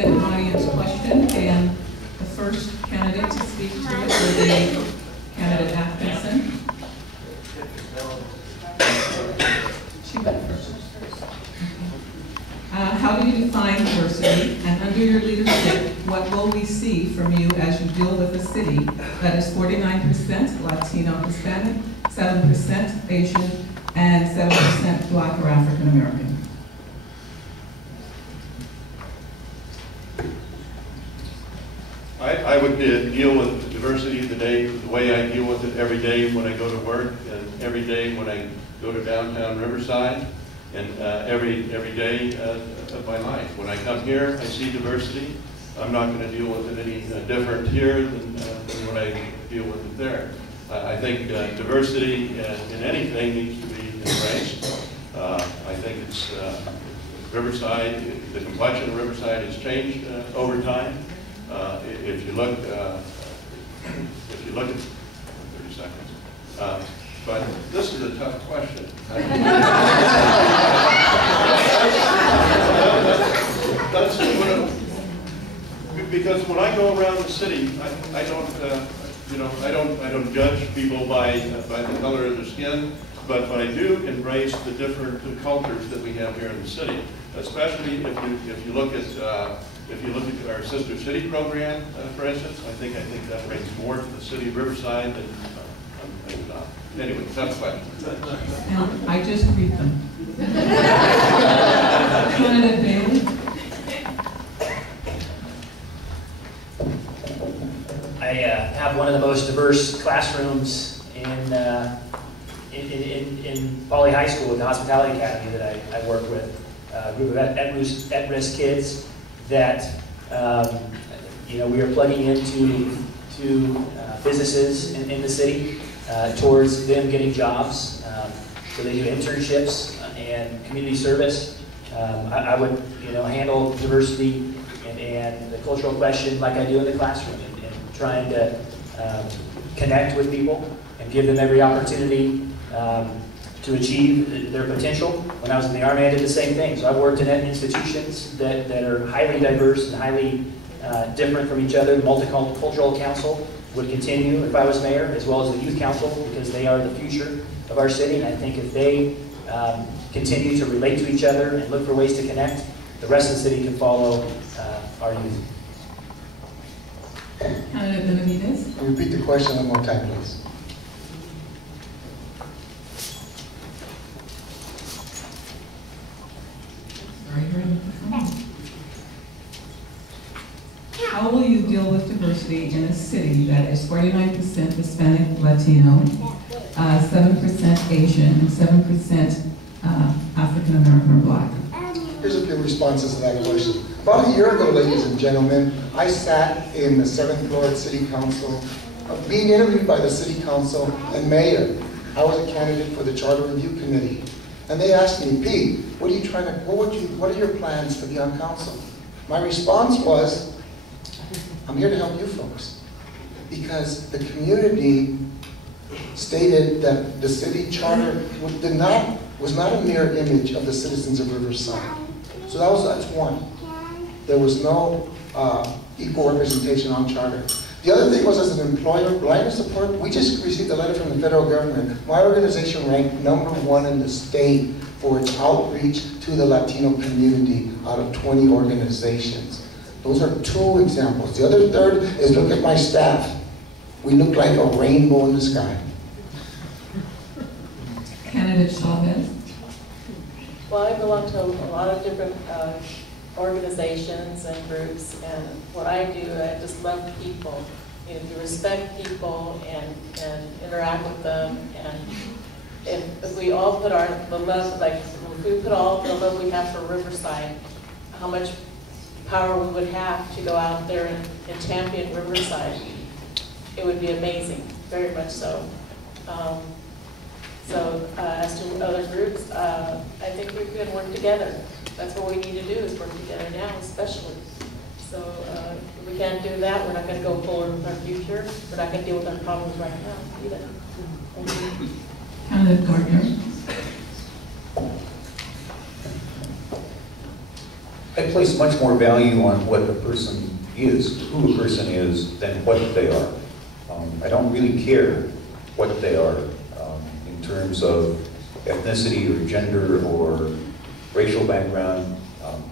second audience question, and the first candidate to speak to it will be candidate Atkinson. She went first. How do you define diversity, and under your leadership, what will we see from you as you deal with a city that is 49% Latino Hispanic, 7% Asian, and 7% Black or African American? I would deal with diversity the way I deal with it every day when I go to work, and every day when I go to downtown Riverside, and every day of my life. When I come here, I see diversity. I'm not going to deal with it any different here than what I deal with it there. I think diversity in anything needs to be embraced. I think it's Riverside, the complexion of Riverside has changed over time. If you look at 30 seconds. But this is a tough question. Because when I go around the city, I don't judge people by the color of their skin, but I do embrace the different cultures that we have here in the city. Especially if you look at our Sister City program, for instance, I think that brings more to the city of Riverside than anyway, tough question. And I just read them. Candidate Bailey. I have one of the most diverse classrooms in Poly High School, with the Hospitality Academy that I work with. A group of at-risk kids that we are plugging into businesses in the city towards them getting jobs. So they do internships and community service. I would handle diversity and the cultural question like I do in the classroom, and trying to connect with people and give them every opportunity to achieve their potential. When I was in the Army, I did the same thing. So I've worked in institutions that are highly diverse and highly different from each other. The Multicultural Council would continue if I was mayor, as well as the Youth Council, because they are the future of our city. And I think if they continue to relate to each other and look for ways to connect, the rest of the city can follow our youth. Candidate Benavides. Repeat the question one more time, please. How will you deal with diversity in a city that is 49% Hispanic, Latino, 7% Asian, and 7% African American or Black? Here's a few responses to that question. About a year ago, ladies and gentlemen, I sat in the 7th Florida City Council, being interviewed by the City Council and Mayor. I was a candidate for the Charter Review Committee. And they asked me, Pete, what are your plans to be on council? My response was, I'm here to help you folks. Because the community stated that the city charter was not a mirror image of the citizens of Riverside. So that's one. There was no equal representation on charter. The other thing was, as an employer, blind support, we just received a letter from the federal government. My organization ranked #1 in the state for its outreach to the Latino community out of 20 organizations. Those are 2 examples. The other third is, look at my staff. We look like a rainbow in the sky. Candidate Chavez. Well, I belong to a lot of different organizations and groups, and what I do, I just love people. To respect people and interact with them, and if we all put the love, like if we put all the love we have for Riverside, how much power we would have to go out there and champion Riverside. It would be amazing, very much so. As to other groups, I think we can work together. That's what we need to do, is work together now, especially. So if we can't do that, we're not going to go forward with our future. We're not going to deal with our problems right now either. Thank you. Candidate Gardner. I I place much more value on what a person is, who a person is, than what they are. I don't really care what they are in terms of ethnicity or gender or racial background.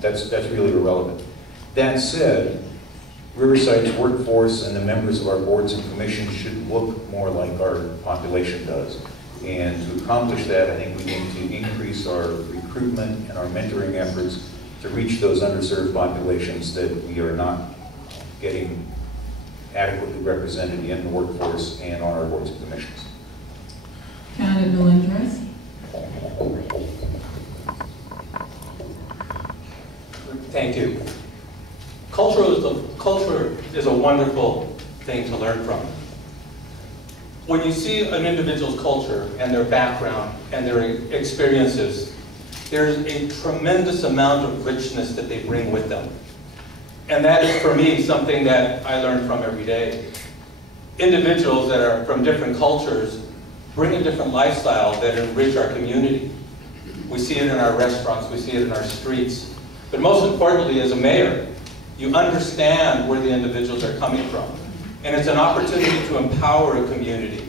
That's really irrelevant. That said, Riverside's workforce and the members of our boards and commissions should look more like our population does. And to accomplish that, I think we need to increase our recruitment and our mentoring efforts to reach those underserved populations that we are not getting adequately represented in the workforce and on our boards and commissions. Candidate Melendrez. Thank you. Culture is a wonderful thing to learn from. When you see an individual's culture and their background and their experiences, there's a tremendous amount of richness that they bring with them. And that is, for me, something that I learn from every day. Individuals that are from different cultures bring a different lifestyle that enrich our community. We see it in our restaurants, we see it in our streets. But most importantly, as a mayor, you understand where the individuals are coming from. And it's an opportunity to empower a community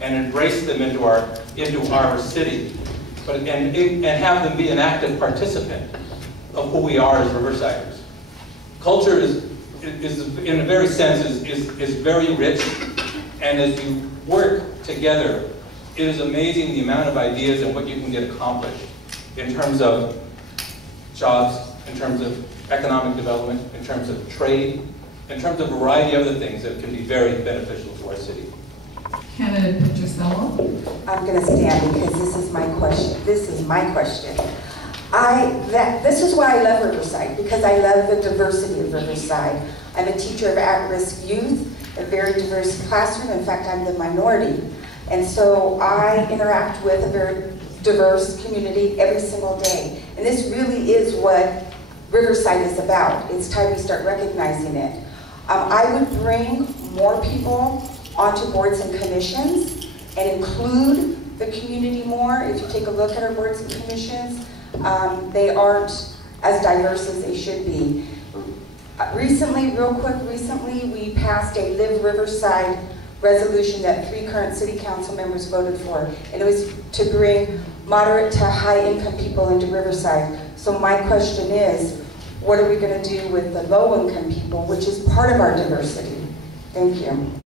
and embrace them into our city, and have them be an active participant of who we are as Riversiders. Culture is in a very sense, is very rich, and as you work together, it is amazing the amount of ideas and what you can get accomplished in terms of jobs, in terms of economic development, in terms of trade, in terms of a variety of other things that can be very beneficial to our city. Candidate Petrosello. I'm going to stand because this is my question. This is my question. This is why I love Riverside, because I love the diversity of Riverside. I'm a teacher of at-risk youth, a very diverse classroom. In fact, I'm the minority. And so I interact with a very diverse community every single day. And this really is what Riverside is about. It's time we start recognizing it. I would bring more people onto boards and commissions and include the community more. If you take a look at our boards and commissions, they aren't as diverse as they should be. Recently, we passed a Live Riverside resolution that 3 current city council members voted for, and it was to bring moderate to high income people into Riverside. So my question is, what are we going to do with the low income people, which is part of our diversity? Thank you.